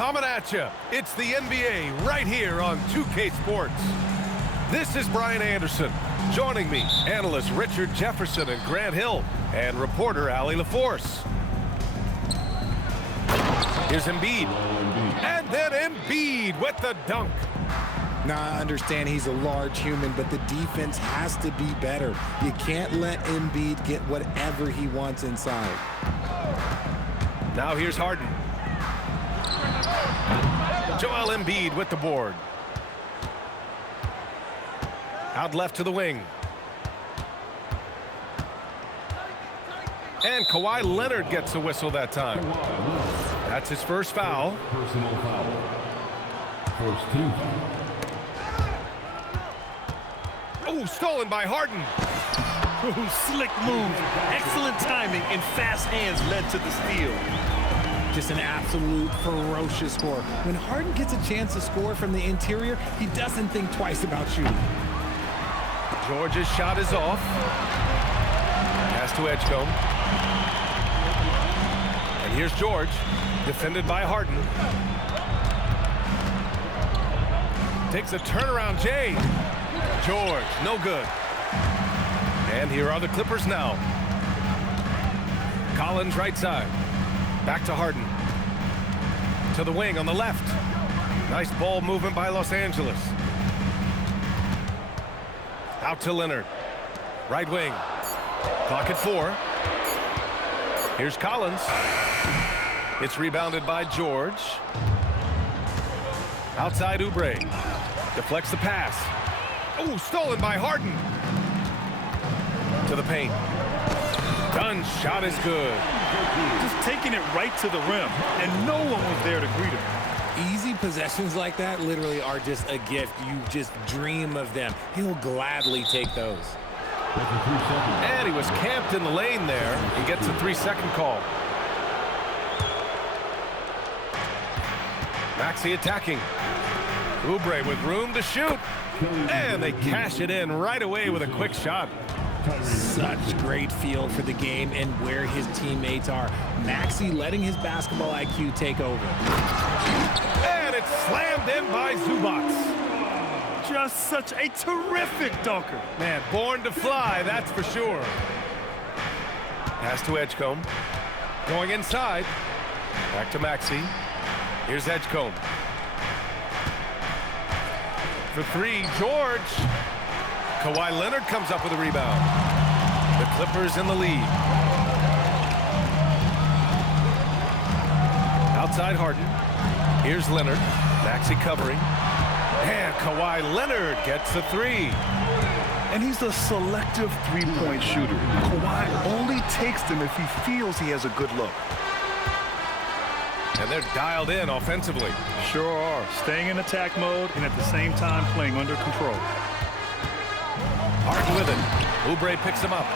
coming at you. It's the NBA right here on 2K Sports. This is Brian Anderson. Joining me, analysts Richard Jefferson and Grant Hill, and reporter Allie LaForce. Here's Embiid. And then Embiid with the dunk. Now, I understand he's a large human, but the defense has to be better. You can't let Embiid get whatever he wants inside. Now here's Harden. Joel Embiid with the board. Out left to the wing. And Kawhi Leonard gets the whistle that time. That's his first foul. Personal foul. First team foul. Oh, stolen by Harden. Slick move. Excellent timing and fast hands led to the steal. Just an absolute ferocious score. When Harden gets a chance to score from the interior, he doesn't think twice about shooting. George's shot is off. Pass to Edgecombe. And here's George, defended by Harden. Takes a turnaround, Jay. George, no good. And here are the Clippers now. Collins right side. Back to Harden. To the wing on the left. Nice ball movement by Los Angeles. Out to Leonard. Right wing. Clock at 4. Here's Collins. It's rebounded by George. Outside Oubre. Deflects the pass. Oh, stolen by Harden. To the paint. Dunn's shot is good. Just taking it right to the rim, and no one was there to greet him. Easy possessions like that literally are just a gift. You just dream of them. He'll gladly take those. And he was camped in the lane there. He gets a 3-second call. Maxey attacking. Oubre with room to shoot. And they cash it in right away with a quick shot. Such great feel for the game and where his teammates are. Maxey letting his basketball IQ take over. And it's slammed in by Zubac. Just such a terrific dunker. Man, born to fly, that's for sure. Pass to Edgecombe. Going inside. Back to Maxey. Here's Edgecombe. For 3, George. Kawhi Leonard comes up with a rebound. The Clippers in the lead. Outside Harden. Here's Leonard. Maxey covering. And Kawhi Leonard gets the 3. And he's a selective three-point shooter. Kawhi only takes them if he feels he has a good look. And they're dialed in offensively. Sure are. Staying in attack mode and at the same time playing under control. Harden with it. Oubre picks him up.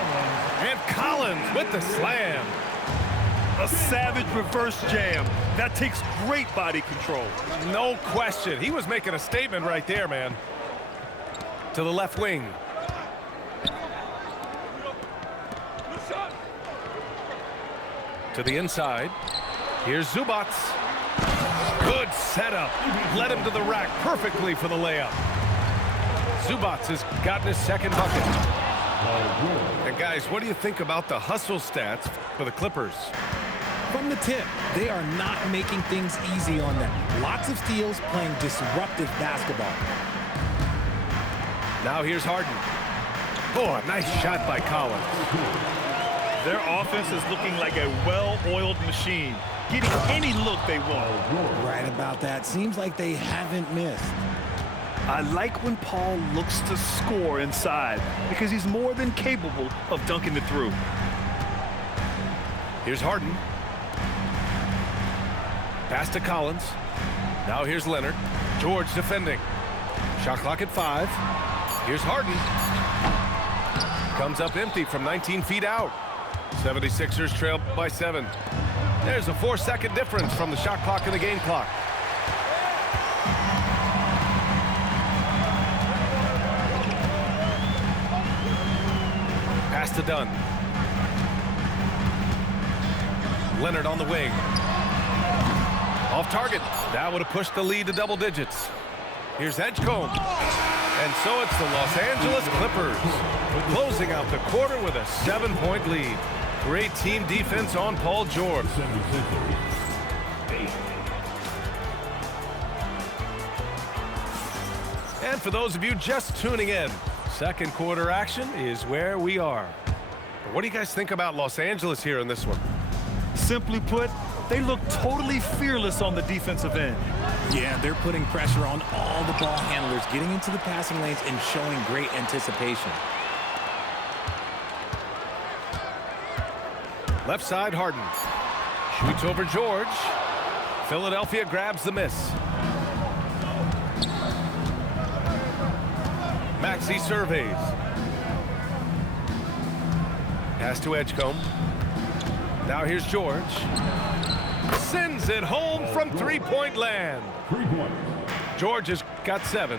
And Collins with the slam. A savage reverse jam. That takes great body control. No question. He was making a statement right there, man. To the left wing. To the inside. Here's Zubac. Good setup. Led him to the rack perfectly for the layup. Zubac has gotten his second bucket. And guys, what do you think about the hustle stats for the Clippers? From the tip, they are not making things easy on them. Lots of steals, playing disruptive basketball. Now here's Harden. Oh, a nice shot by Collins. Their offense is looking like a well-oiled machine, getting any look they want. Right about that. Seems like they haven't missed. I like when Paul looks to score inside because he's more than capable of dunking it through. Here's Harden. Pass to Collins. Now here's Leonard. George defending. Shot clock at 5. Here's Harden. Comes up empty from 19 feet out. 76ers trail by 7. There's a 4-second difference from the shot clock and the game clock. Pass to Dunn. Leonard on the wing. Off target. That would have pushed the lead to double digits. Here's Edgecombe. And so it's the Los Angeles Clippers closing out the quarter with a 7-point lead. Great team defense on Paul George. 76ers. 8. And for those of you just tuning in, second quarter action is where we are. What do you guys think about Los Angeles here in this one? Simply put, they look totally fearless on the defensive end. Yeah, they're putting pressure on all the ball handlers, getting into the passing lanes and showing great anticipation. Left side, Harden. Shoots over George. Philadelphia grabs the miss. Maxey surveys. Pass to Edgecombe. Now here's George. Sends it home from three-point land. 3 points. George has got 7.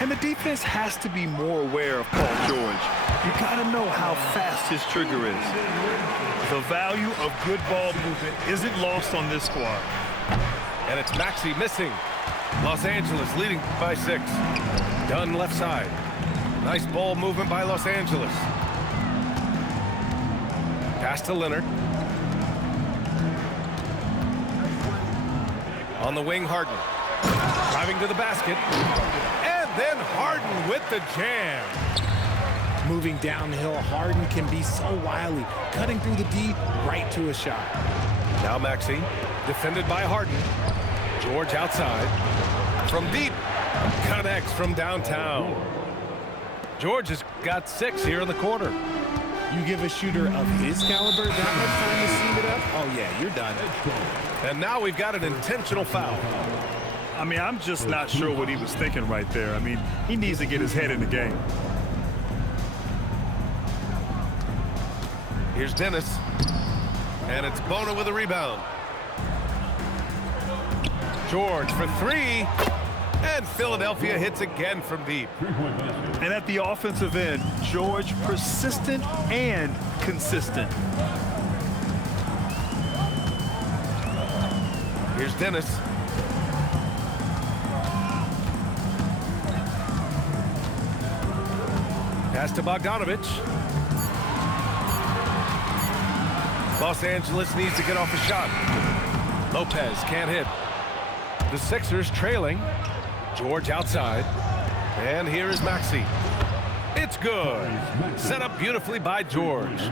And the defense has to be more aware of Paul George. You got to know how fast his trigger is. The value of good ball movement isn't lost on this squad. And it's Maxey missing. Los Angeles leading by 6. Dunn left side. Nice ball movement by Los Angeles. Pass to Leonard. On the wing, Harden. Driving to the basket. And then Harden with the jam. Moving downhill, Harden can be so wily, cutting through the D right to a shot. Now Maxey, defended by Harden. George outside. From deep, connects from downtown. George has got 6 here in the quarter. You give a shooter of his caliber that much time to seam it up, oh yeah, you're done. And now we've got an intentional foul. I mean, I'm just not sure what he was thinking right there. I mean, he needs to get his head in the game. Here's Dennis. And it's Bona with a rebound. George for 3. And Philadelphia hits again from deep. 3-point basket. And at the offensive end, George persistent and consistent. Here's Dennis. Pass to Bogdanovich. Los Angeles needs to get off a shot. Lopez can't hit. The Sixers trailing. George outside. And here is Maxey. It's good. Set up beautifully by George.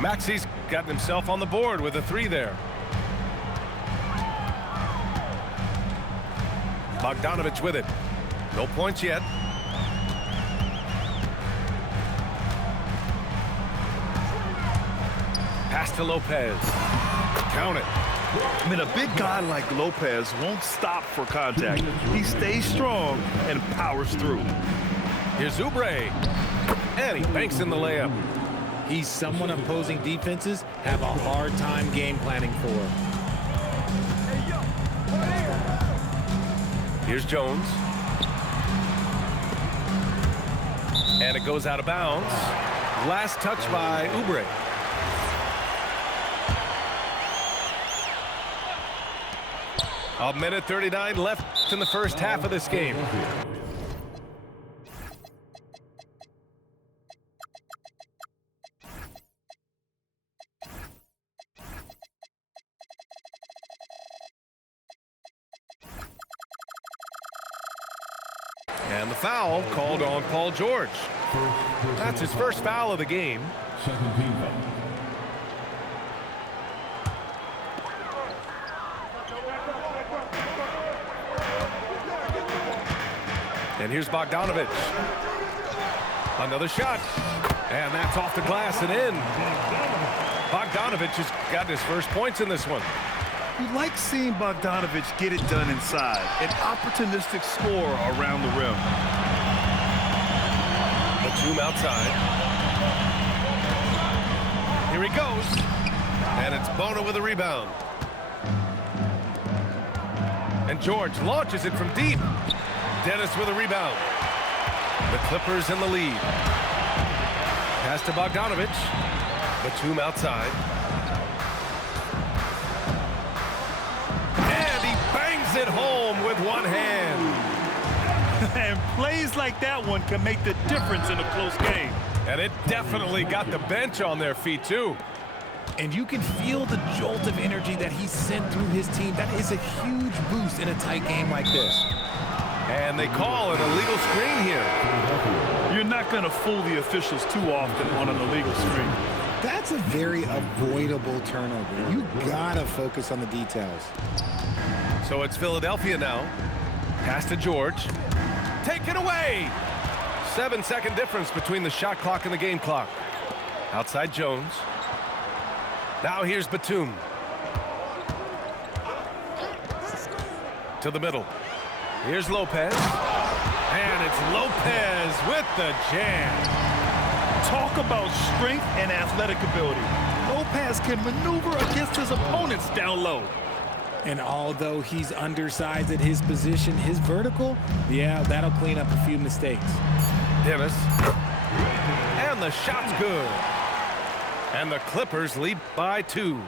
Maxey's gotten himself on the board with a 3 there. Bogdanovich with it. No points yet. Pass to Lopez. Count it. I mean, a big guy like Lopez won't stop for contact. He stays strong and powers through. Here's Oubre. And he banks in the layup. He's someone opposing defenses have a hard time game planning for. Here's Jones. And it goes out of bounds. Last touch by Oubre. A minute 39 left in the first half of this game. And the foul called on Paul George. That's his first foul of the game. Second team foul. And here's Bogdanovich. Another shot. And that's off the glass and in. Bogdanovich has got his first points in this one. You like seeing Bogdanovich get it done inside. An opportunistic score around the rim. Batum outside. Here he goes. And it's Bona with a rebound. And George launches it from deep. Dennis with a rebound. The Clippers in the lead. Pass to Bogdanovich. Batum outside. And he it home with one hand. And plays like that one can make the difference in a close game. And it definitely got the bench on their feet, too. And you can feel the jolt of energy that he sent through his team. That is a huge boost in a tight game like this. And they call an illegal screen here. You're not going to fool the officials too often on an illegal screen. That's a very avoidable turnover. You gotta focus on the details. So it's Philadelphia now. Pass to George. Taken away. 7-second difference between the shot clock and the game clock. Outside Jones. Now here's Batum. To the middle. Here's Lopez. And it's Lopez with the jam. Talk about strength and athletic ability. Lopez can maneuver against his opponents down low. And although he's undersized at his position, his vertical, yeah, that'll clean up a few mistakes. Dennis. And the shot's good. And the Clippers lead by 2.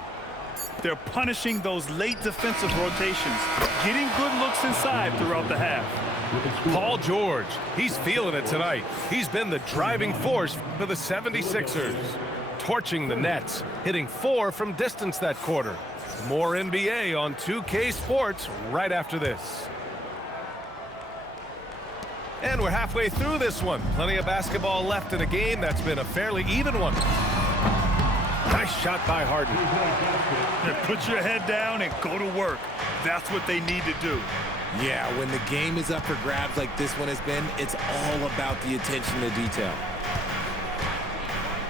They're punishing those late defensive rotations, getting good looks inside throughout the half. Paul George, he's feeling it tonight. He's been the driving force for the 76ers. Torching the Nets, hitting 4 from distance that quarter. More NBA on 2K Sports right after this. And we're halfway through this one. Plenty of basketball left in a game that's been a fairly even one. Nice shot by Harden. Put your head down and go to work. That's what they need to do. Yeah, when the game is up for grabs like this one has been, it's all about the attention to detail.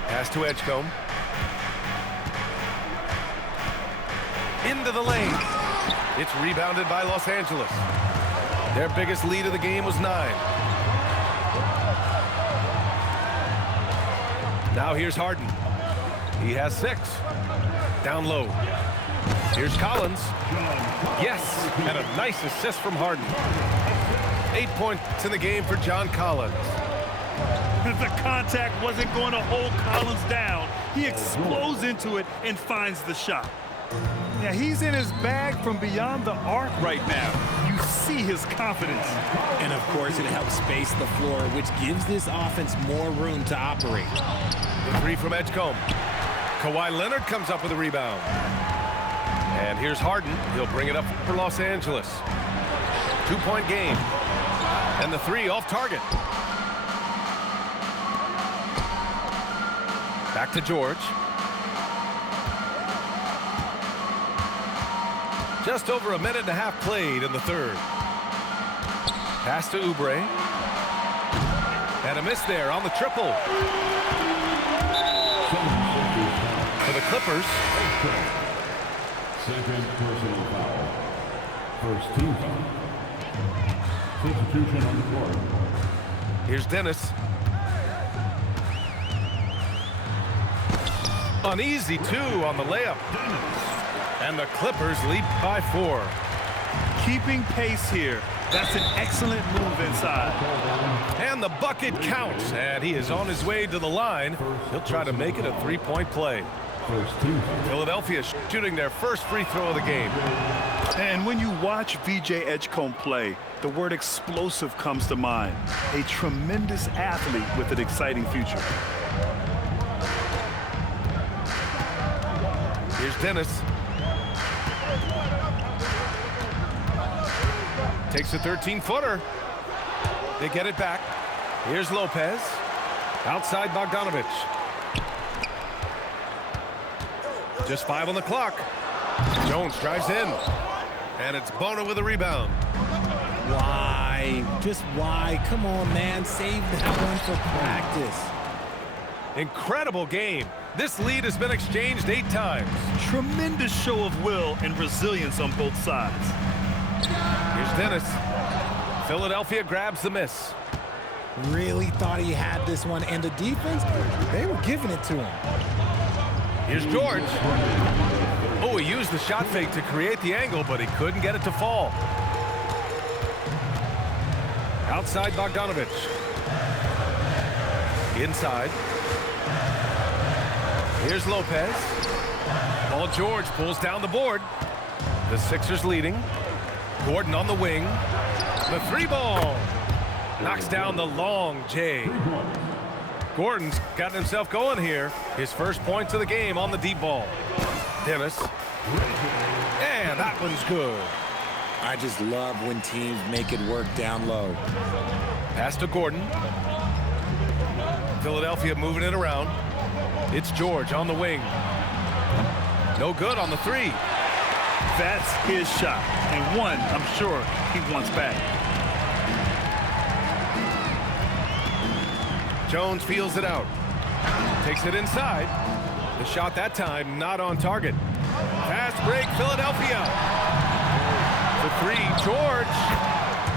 Pass to Edgecombe. Into the lane. It's rebounded by Los Angeles. Their biggest lead of the game was 9. Now here's Harden. He has 6. Down low. Here's Collins. Yes, and a nice assist from Harden. 8 points in the game for John Collins. The contact wasn't going to hold Collins down. He explodes into it and finds the shot. Yeah, he's in his bag from beyond the arc right now. You see his confidence. And of course, it helps space the floor, which gives this offense more room to operate. The 3 from Edgecombe. Kawhi Leonard comes up with a rebound. And here's Harden. He'll bring it up for Los Angeles. 2-point game. And the 3 off target. Back to George. Just over a minute and a half played in the third. Pass to Oubre. And a miss there on the triple. For the Clippers. Second personal foul. First team foul. Substitution on the court. Here's Dennis. An easy 2 on the layup. And the Clippers lead by 4. Keeping pace here. That's an excellent move inside. And the bucket counts. And he is on his way to the line. He'll try to make it a 3-point play. First team foul. Philadelphia shooting their first free throw of the game. And when you watch VJ Edgecombe play, the word explosive comes to mind. A tremendous athlete with an exciting future. Here's Dennis. Takes a 13-footer. They get it back. Here's Lopez. Outside Bogdanovich. Just 5 on the clock. Jones drives in. And it's Bona with a rebound. Why? Just why? Come on, man. Save that one for practice. Incredible game. This lead has been exchanged 8 times. Tremendous show of will and resilience on both sides. Here's Dennis. Philadelphia grabs the miss. Really thought he had this one. And the defense, they were giving it to him. Here's George. Oh, he used the shot fake to create the angle, but he couldn't get it to fall. Outside Bogdanovich. Inside. Here's Lopez. Paul George pulls down the board. The Sixers leading. Gordon on the wing. The three ball. Knocks down the long J. Gordon's gotten himself going here. His first points of the game on the deep ball. Dennis. And that one's good. I just love when teams make it work down low. Pass to Gordon. Philadelphia moving it around. It's George on the wing. No good on the three. That's his shot, and one I'm sure he wants back. Jones feels it out. Takes it inside. The shot that time not on target. Fast break, Philadelphia. The three, George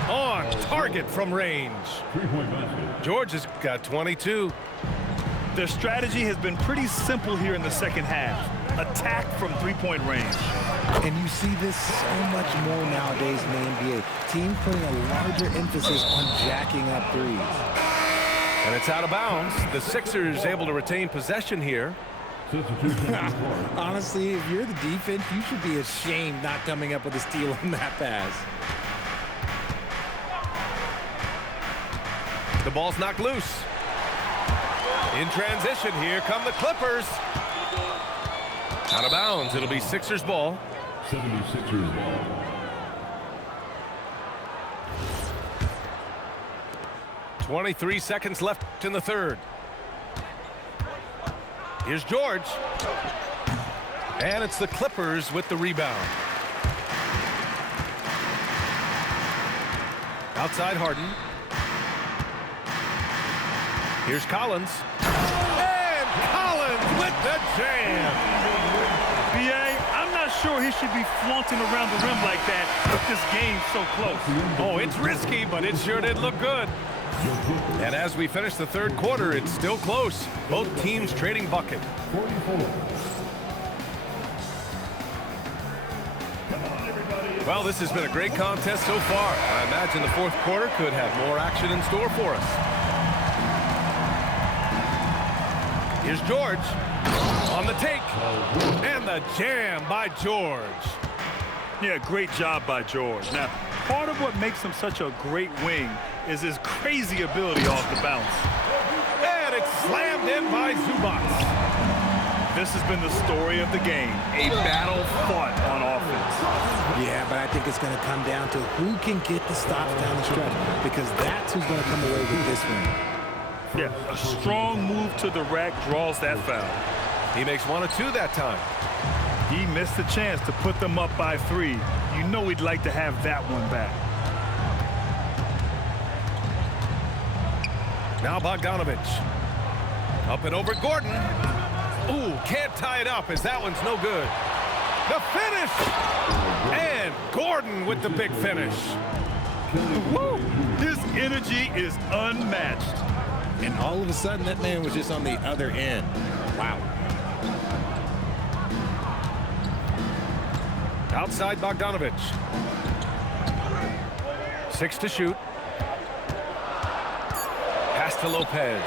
on target from range. Three-point basket. George has got 22. Their strategy has been pretty simple here in the second half. Attack from three-point range. And you see this so much more nowadays in the NBA. Teams putting a larger emphasis on jacking up threes. And it's out of bounds. The Sixers able to retain possession here. Substitution on the floor. Honestly, if you're the defense, you should be ashamed not coming up with a steal on that pass. The ball's knocked loose. In transition, here come the Clippers. Out of bounds, it'll be Sixers ball. 76ers ball. .23 seconds left in the third. Here's George. And it's the Clippers with the rebound. Outside Harden. Here's Collins. And Collins with the jam. B.A., I'm not sure he should be flaunting around the rim like that with this game so close. Oh, it's risky, but it sure did look good. And as we finish the third quarter, it's still close. Both teams trading bucket. 44. Well, this has been a great contest so far. I imagine the fourth quarter could have more action in store for us. Here's George on the take. And the jam by George. Yeah, great job by George. Now, part of what makes him such a great wing is his crazy ability off the bounce. And it's slammed in by Zubac. This has been the story of the game, a battle fought on offense. Yeah, but I think it's going to come down to who can get the stops down the stretch, because that's who's going to come away with this one. Yeah, a strong move to the rack draws that foul. He makes 1 of 2 that time. He missed the chance to put them up by 3. You know he'd like to have that one back. Now Bogdanovich. Up and over Gordon. Ooh, can't tie it up as that one's no good. The finish! And Gordon with the big finish. Woo! His energy is unmatched. And all of a sudden, that man was just on the other end. Wow. Outside Bogdanovich. 6 to shoot. Pass to Lopez.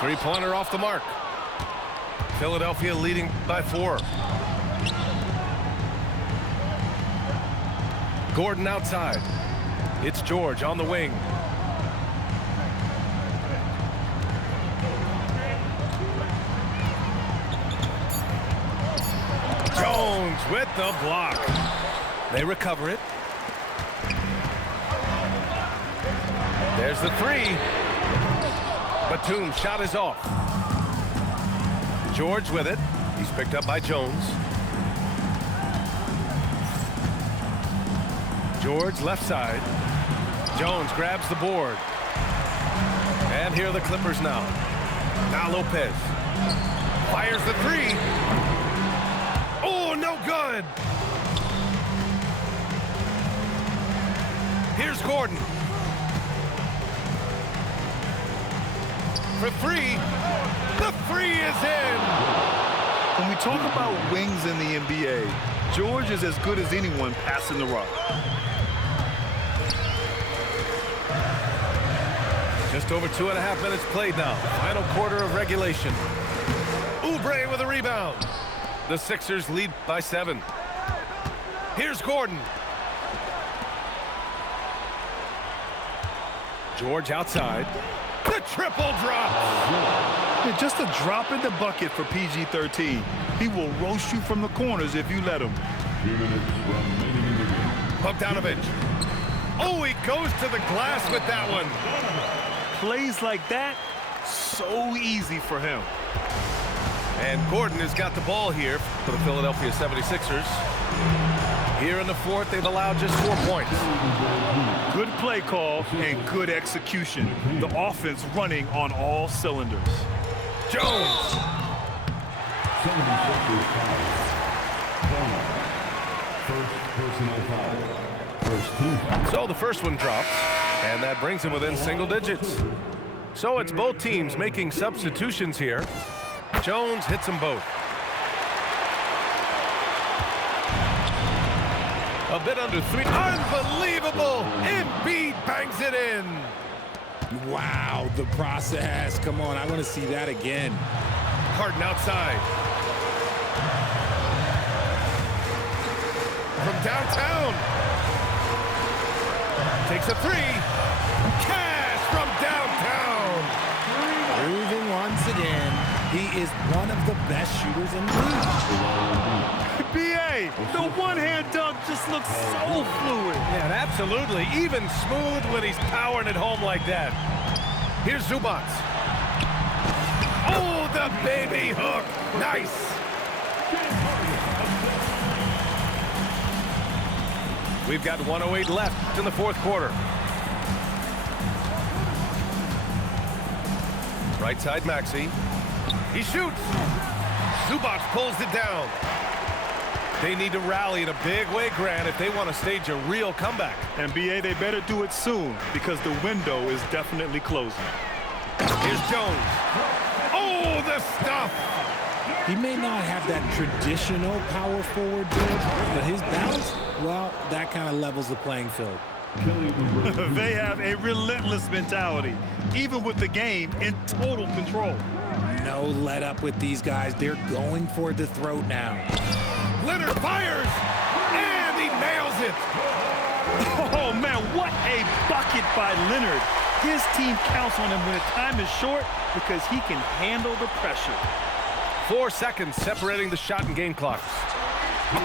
Three-pointer off the mark. Philadelphia leading by 4. Gordon outside. It's George on the wing. Jones with the block. They recover it. There's the 3. Batum's shot is off. George with it. He's picked up by Jones. George left side. Jones grabs the board. And here are the Clippers now. Now Lopez. Fires the 3. Oh, no good. Here's Gordon. For 3. The 3 is in. When we talk about wings in the NBA, George is as good as anyone passing the rock. Just over 2.5 minutes played now. Final quarter of regulation. Oubre with a rebound. The Sixers lead by 7. Here's Gordon. George outside. The triple drop. Yeah, just a drop in the bucket for PG-13. He will roast you from the corners if you let him. 3 minutes remaining in the game. Bogdanovich. Oh, he goes to the glass with that one. Plays like that, so easy for him. And Gordon has got the ball here for the Philadelphia 76ers. Here in the fourth, they've allowed just 4 points. Good play call and good execution. The offense running on all cylinders. Jones. 76ers foul. First personal foul. First team foul. So the first one drops, and that brings him within single digits. So it's both teams making substitutions here. Jones hits them both. A bit under 3. Unbelievable! Embiid bangs it in. Wow, the process. Come on, I want to see that again. Harden outside. From downtown. Takes a 3. Cash from downtown. Moving once again. He is one of the best shooters in the league. B.A., the one-hand dunk just looks so fluid. Yeah, and absolutely. Even smooth when he's powering it home like that. Here's Zubac. Oh, the baby hook. Nice. We've got 1:08 left in the fourth quarter. Right side, Maxey. He shoots. Zubac pulls it down. They need to rally in a big way, Grant, if they want to stage a real comeback. And B.A., they better do it soon because the window is definitely closing. Here's Jones. Oh, the stuff. He may not have that traditional power forward build, but his bounce, well, that kind of levels the playing field. They have a relentless mentality, even with the game in total control. No let up with these guys. They're going for the throat now. Leonard fires, and he nails it. Oh, man, what a bucket by Leonard. His team counts on him when the time is short because he can handle the pressure. 4 seconds separating the shot and game clocks.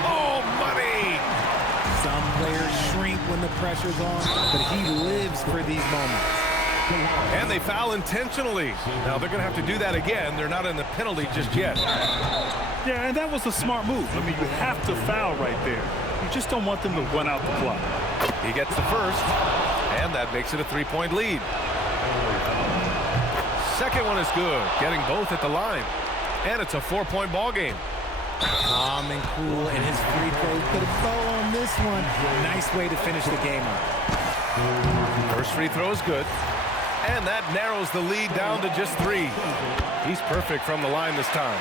Oh, money! Some players shrink when the pressure's on, but he lives for these moments. And they foul intentionally. Now they're going to have to do that again. They're not in the penalty just yet. Yeah, and that was a smart move. I mean, you have to foul right there. You just don't want them to run out the clock. He gets the first, and that makes it a 3-point lead. Second one is good, getting both at the line. And it's a 4-point ball game. Calm and cool, and his free throws put a bow on this one. Nice way to finish the game up. First free throw is good. And that narrows the lead down to just 3. He's perfect from the line this time.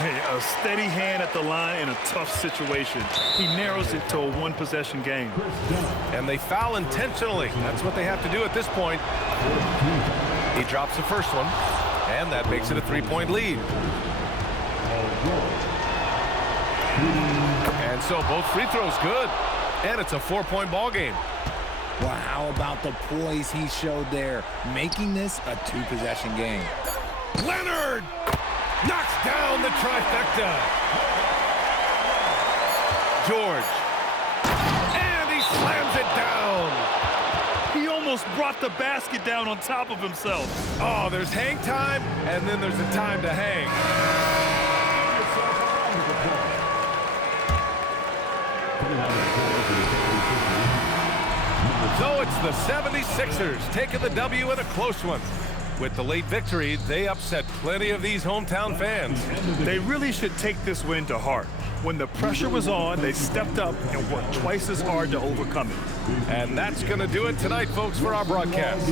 Hey, a steady hand at the line in a tough situation. He narrows it to a one-possession game. And they foul intentionally. That's what they have to do at this point. He drops the first one, and that makes it a 3-point lead. And so both free throws good, and it's a 4-point ball game. Well, how about the poise he showed there, making this a 2-possession game. Leonard knocks down the trifecta. George, and he slams it down. He almost brought the basket down on top of himself. Oh, there's hang time, and then there's a time to hang. So it's the 76ers taking the W in a close one. With the late victory, they upset plenty of these hometown fans. They really should take this win to heart. When the pressure was on, they stepped up and worked twice as hard to overcome it. And that's going to do it tonight, folks, for our broadcast.